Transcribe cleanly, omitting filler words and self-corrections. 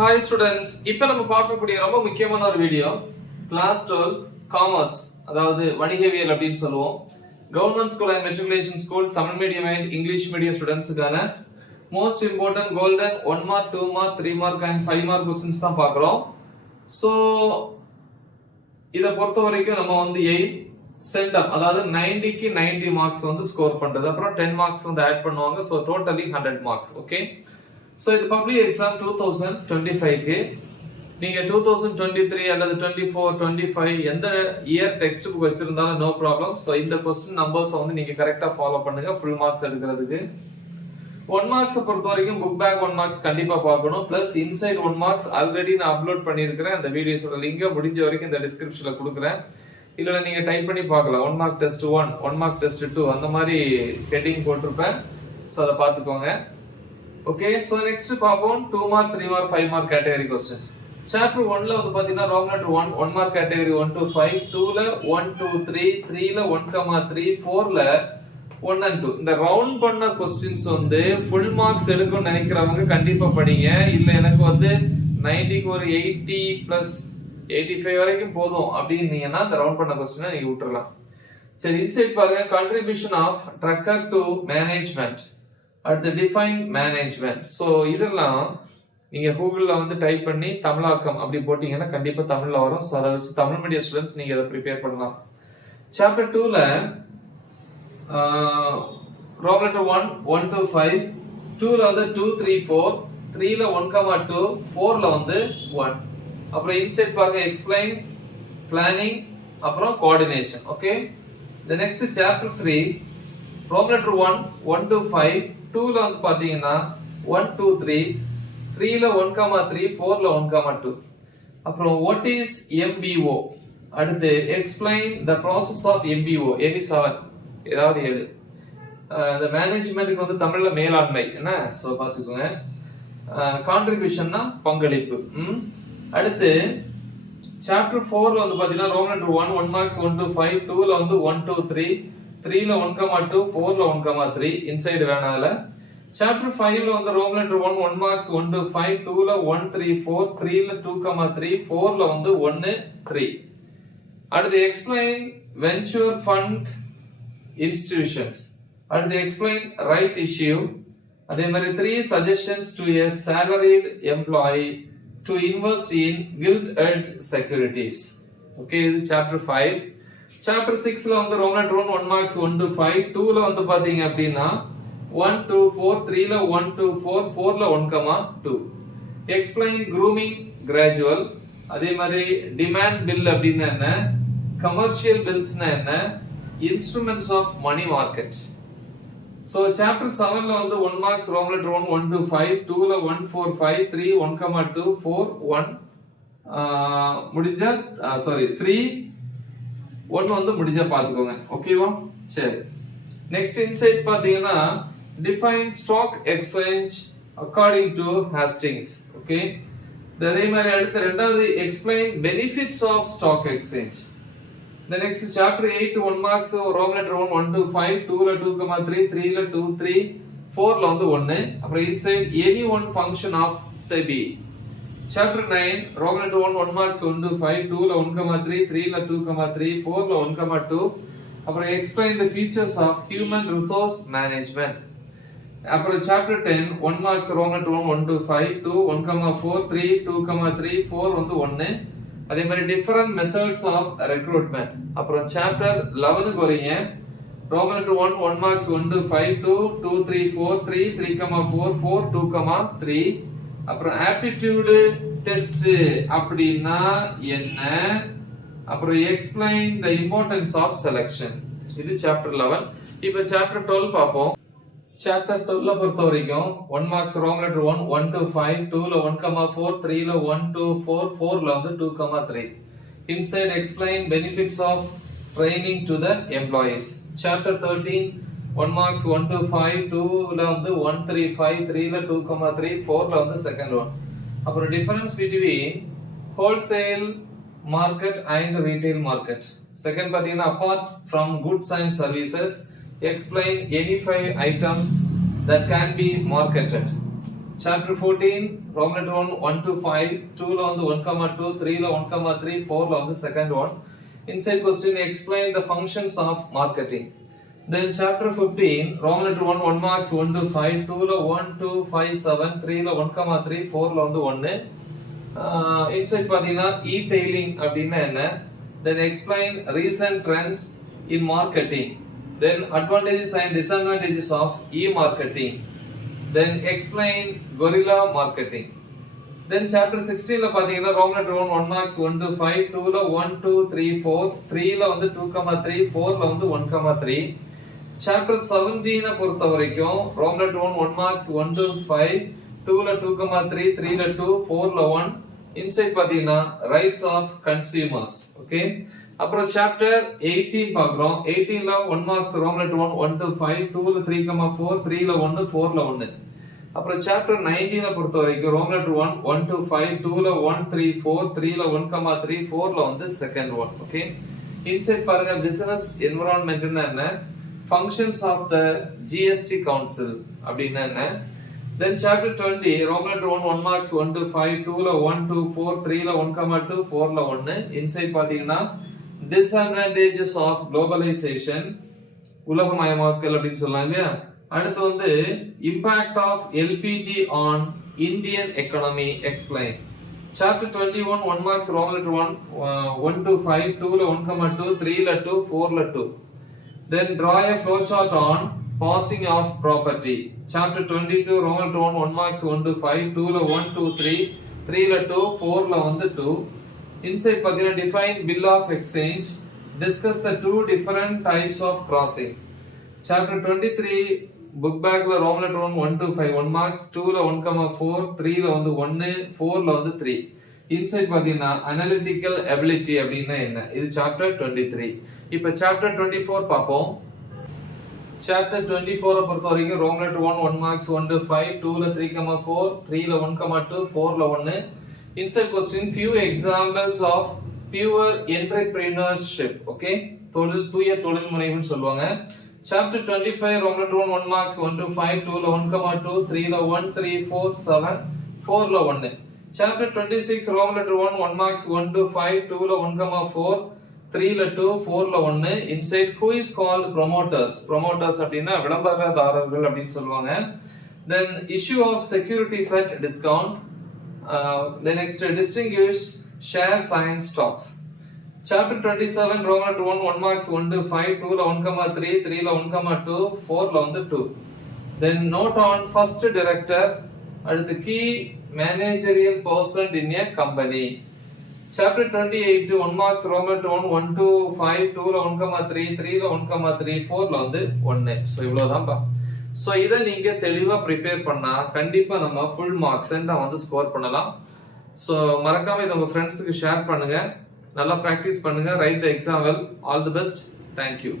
Hi students, இப்போ நம்ம பார்க்கக்கூடிய ரொம்ப முக்கியமான ஒரு வீடியோ கிளாஸ் 12 காமர்ஸ், அதாவது வணிகவியல் அப்படின்னு சொல்லுவோம். Government school and matriculation school, Tamil medium and English medium ஸ்டூடெண்ட்ஸுக்கான most important golden 1 mark 2 mark 3 mark and 5 mark questions தான் பார்க்குறோம். ஸோ இதை பொறுத்த வரைக்கும் நம்ம வந்து செல்டம், அதாவது 90க்கு 90 மார்க்ஸ் வந்து ஸ்கோர் பண்றது, அப்புறம் 10 மார்க்ஸ் வந்து ஆட் பண்ணுவாங்க. So totally 100 marks. Okay, so இது பப்ளிக் எக்ஸாம் 2025க்கு. நீங்க 2023 அல்லது 24, 25 எந்த இயர் டெக்ஸ்ட் புக் வச்சிருந்தாலும் நோ ப்ராப்ளம். ஸோ இந்த கொஸ்டின் நம்பர்ஸ் வந்து நீங்க கரெக்டா ஃபாலோ பண்ணுங்க ஃபுல் மார்க்ஸ் எடுக்கிறதுக்கு. 1 மார்க்ஸ் பொறுத்த வரைக்கும் புக் பேக் 1 மார்க்ஸ் கண்டிப்பா பார்க்கணும். பிளஸ் இன்சைட் 1 மார்க்ஸ் ஆல்ரெடி நான் அப்லோட் பண்ணியிருக்கிறேன். அந்த வீடியோஸோட லிங்கை முடிஞ்ச வரைக்கும் இந்த டிஸ்கிரிப்ஷன்ல கொடுக்குறேன். இதுல நீங்க டைப் பண்ணி பார்க்கலாம். 1 மார்க் டெஸ்ட் 1, 1 மார்க் டெஸ்ட் 2 அந்த மாதிரி ஹெட்டிங் போட்டிருப்பேன். ஸோ அதை பார்த்துக்கோங்க. ஓகே, ஸோ நெக்ஸ்ட் பார்ப்போம் 2 mark 3 mark 5 mark category questions. Chapter 1ல வந்து பாத்தீங்கன்னா roman letter 1 mark category 1 to 5, 2ல 1 2 3, 3ல 1,3, 4ல 1 and 2. இந்த ரவுண்ட் பண்ண கொஸ்டின்ஸ் வந்து ஃபுல் மார்க்ஸ் எடுக்கணும்னு நினைக்கிறவங்க கண்டிப்பா படிங்க. இல்ல எனக்கு வந்து 90க்கு ஒரு 80 பிளஸ் 85 வரைக்கும் போதும் அப்படின்னீங்கன்னா இந்த ரவுண்ட் பண்ண கொஸ்டினை நீங்க விட்டுறலாம். சரி, இன்சைட் பாருங்க. Contribution of Drucker to management at the defined management. So இதெல்லாம் நீங்க கூகுள்ல வந்து டைப் பண்ணி தமிழாக்கம் அப்படி போட்டீங்கன்னா கண்டிப்பா தமிழ்ல வரும். ஸோ அதை வச்சு தமிழ் மீடியம் ஸ்டூடெண்ட்ஸ் நீங்க அதை ப்ரிப்பேர் பண்ணலாம். சாப்டர் 2ல ரோம் லெட்டர் 1 to 5, 2ல வந்து 2 3 4, 3ல 1,2, 4ல வந்து 1. அப்புறம் இன்சைட் பாருங்க. எக்ஸ்பிளைன், பிளானிங், அப்புறம் coordination. Okay, the next chapter 3 roman letter 1 to 5, 2ல வந்து பாத்தீங்கன்னா 1 2 3, 3ல 1,3, 4ல 1,2. அப்புறம் what is MBO, அடுத்து explain the process of MBO, any 7 ஏதாவது 7. இந்த மேனேஜ்மென்ட்க்கு வந்து தமிழ்ல மேலாண்மை என்ன. சோ பாத்துக்கோங்க. கான்ட்ரிபியூஷன்னா பங்களிப்பு. அடுத்து சாப்டர் 4ல வந்து பாத்தீங்கன்னா ரோம் லெட்டர் 1 மார்க்ஸ் 1 to 5, 2ல வந்து 1 2 3, 3ல 1,2, 4ல 1,3 இன்சைடு வேணாம். அதுல சாப்டர் 5ல வந்து ரோம் லெட்டர் 1 மார்க்ஸ் 1 to 5, 2ல 1 3 4, 3ல 2,3, 4ல வந்து 1 3. அடுத்து எக்ஸ்பிளைன் வென்ச்சர் ஃபண்ட் இன்ஸ்டிடியூஷன்ஸ். அடுத்து எக்ஸ்பிளைன் ரைட் இஷ்யூ. அதே மாதிரி 3 suggestions to a salaried employee to invest in gilt-edged securities. Okay, இது சாப்டர் 5. சாப்டர் 6ல வந்து ரோம் லெட்டர் 1 மார்க்ஸ் 1 to 5, 2ல வந்து பாத்தீங்க அப்படின்னா 1 2 4, 3ல 1 2 4, 4ல 1,2. Explain grooming gradual. அதே மாதிரி டிமாண்ட் பில் அப்படின்னா என்ன, கமர்ஷியல் பில்ஸ்னா என்ன, instruments of money market. So chapter 7ல வந்து 1 மார்க்ஸ் ரோம் லெட்டர் 1 to 5, 2ல 1 4 5, 3 1,2, 4 1 முடிஞ்சா 3 1 வந்து முடிஞ்சா பாத்துக்கோங்க. ஓகேவா? சரி, நெக்ஸ்ட் இன்சைட் பாத்தீங்கன்னா define stock exchange according to Hastings. Okay, அதே மாதிரி அடுத்து ரெண்டாவது explain benefits of stock exchange. The next chapter 8 1 marks roman letter 1 to 5, 2ல 2,3, 3ல 2 3, 4ல வந்து 1. அப்புறம் inside any one function of SEBI. Chapter 9 roman letter 1 marks 1 to 5, 2ல 1,3, 3ல 2,3, 4ல 1,2. அப்புறம் explain the features of human resource management. அப்புறம் chapter 10 1 marks roman letter 1 to 5, 2 1,4, 3 2,3, 4 வந்து 1. அதே மாதிரி டிஃபரண்ட் மெத்தட்ஸ் ஆஃப் ரெக்ரூட்மெண்ட். அப்புறம் சாப்டர் 11க்கு வரீங்க. Roman letter 1 marks 1 to 5, 2 2 3 4, 3 3,4, 4 2,3. அப்புறம் ஆப்டிடியூட் டெஸ்ட் அப்படின்னா என்ன, அப்புறம் explain the importance of selection. இது சாப்டர் 11. இப்போ சாப்டர் 12 பார்ப்போம். சாப்டர் 12ல பொறுத்த வரைக்கும் 1 மார்க்ஸ் ரோம் லெட்டர் 1 to 5, 2ல 1,4, 3ல 1 2 4, 4ல வந்து 2,3. Inside explain benefits of training to the employees. Chapter 13 1 marks 1 to 5, 2ல வந்து 1 3 5, 3ல 2,3, 4ல வந்து செகண்ட் ஒன். அப்புறம் difference between wholesale market and retail market. Second பாத்தீங்கன்னா apart from goods and services, explain any 5 items that can be marketed. Chapter 14, Roman letter 1, 1 to 5, 2 la வந்து 1, 2, 3 la 1, 3, 4 la வந்து second one. Inside question, explain the functions of marketing. Then chapter 15, Roman letter 1, 1 marks 1 to 5, 2 la 1, 2, 5, 7, 3 la 1, 3, 4 la வந்து 1. Inside பாத்தீங்கன்னா e-tailing அப்படின்னா என்ன? Then explain recent trends in marketing. Then advantages and disadvantages of e-marketing. Then explain guerrilla marketing. Then chapter 16 la பாத்தீங்கன்னா Roman letter 1, 1 marks 1 to 5, 2 la 1, 2, 3, 4, 3 la வந்து 2, 3, 4 la வந்து 1, 3. Chapter 17 பொறுத்த வரைக்கும் Roman letter 1, 1 marks 1 to 5, 2 la 2, 3, 3 la 2, 4 la 1. Inside பாத்தீங்கன்னா rights of consumers. Okay. அப்புறம் chapter 18 பார்க்கிறோம். 18 ல 1 marks Roman letter 1, 1 to 5, 2 ல 3, 4, 3 ல 1, 4 ல 1. அப்புறம் chapter 19 பொறுத்த வரைக்கும் Roman letter 1, 1 to 5, 2 ல 1, 3, 4, 3 ல 1, 3, 4 ல வந்து second one. Okay. Inside பாருங்க business environment என்ன? Functions of the GST Council அப்படின்னா என்ன? Then chapter 20, Roman letter 1, 1 marks 1 to 5, 2 la 1, 2, 4, 3 la 1, 2, 4 la 1. Inside பாத்தீங்கன்னா disadvantages of globalization, உலகமயமாக்கல் அப்படின்னு சொல்லலாம் இல்லையா? அடுத்து வந்து impact of LPG on Indian economy explain. Chapter 21, 1 marks Roman letter 1, 1 to 5, 2 la 1, 2, 3 la 2, 4 la 2. Then draw a flowchart on passing of property. Chapter 22, Roman letter 1, 1 marks 1 to 5, 2 la 1, 2, 3, 3 la 2, 4 la வந்து 2. Inside பாத்தீங்கன்னா define bill of exchange, discuss the two different types of crossing. Chapter 23, book bag la Roman letter 1, 1 to 5, 1 marks, 2 la 1, 4, 3 la வந்து 1, 4 la வந்து 3. Inside பாத்தீங்கன்னா analytical ability அப்படின்னா என்ன? இது chapter 23. இப்போ chapter 24 பார்ப்போம். Chapter 24 பொறுத்த வரைக்கும் Roman letter 1, 1 marks 1 to 5, 2 la 3, 4, 3 la 1, 2, 4 la 1. Inside question, few examples of pure entrepreneurship. Okay, தூய தொழில் முனைவுன்னு சொல்லுவாங்க. Chapter 25, Roman letter 1, 1 marks 1 to 5, 2 la 1, 2, 3 la 1, 3, 4, 7, 4 la 1. Chapter 26, Roman letter 1, 1 marks 1 to 5, 2 la 1, 4, 3 la 2, 4 la 1. Inside who is called promoters? Promoters அப்படின்னா விளம்பரதாரர்கள் அப்படின்னு சொல்லுவாங்க. Then issue of securities at discount. The next distinguished shares and stocks. Chapter 27, Roman letter 1, 1 marks 1 to 5, 2 la 1, 3, 3 la 1, 2, 4 la வந்து 2. Then note on first director, அடுத்து key managerial person in a company. Chapter 28, 1 marks Roman letter 1, 1 to 5, 2 la 1, 3, 3 la 1, 3, 4 la வந்து 1. So இவ்வளவுதான்ப்பா. So இதை நீங்க தெளிவா prepare பண்ணா கண்டிப்பா நம்ம full marks வந்து ஸ்கோர் பண்ணலாம். ஸோ மறக்காம இதை உங்க ஃப்ரெண்ட்ஸுக்கு ஷேர் பண்ணுங்க, நல்லா ப்ராக்டிஸ் பண்ணுங்க, right the exam well. All the best. Thank you.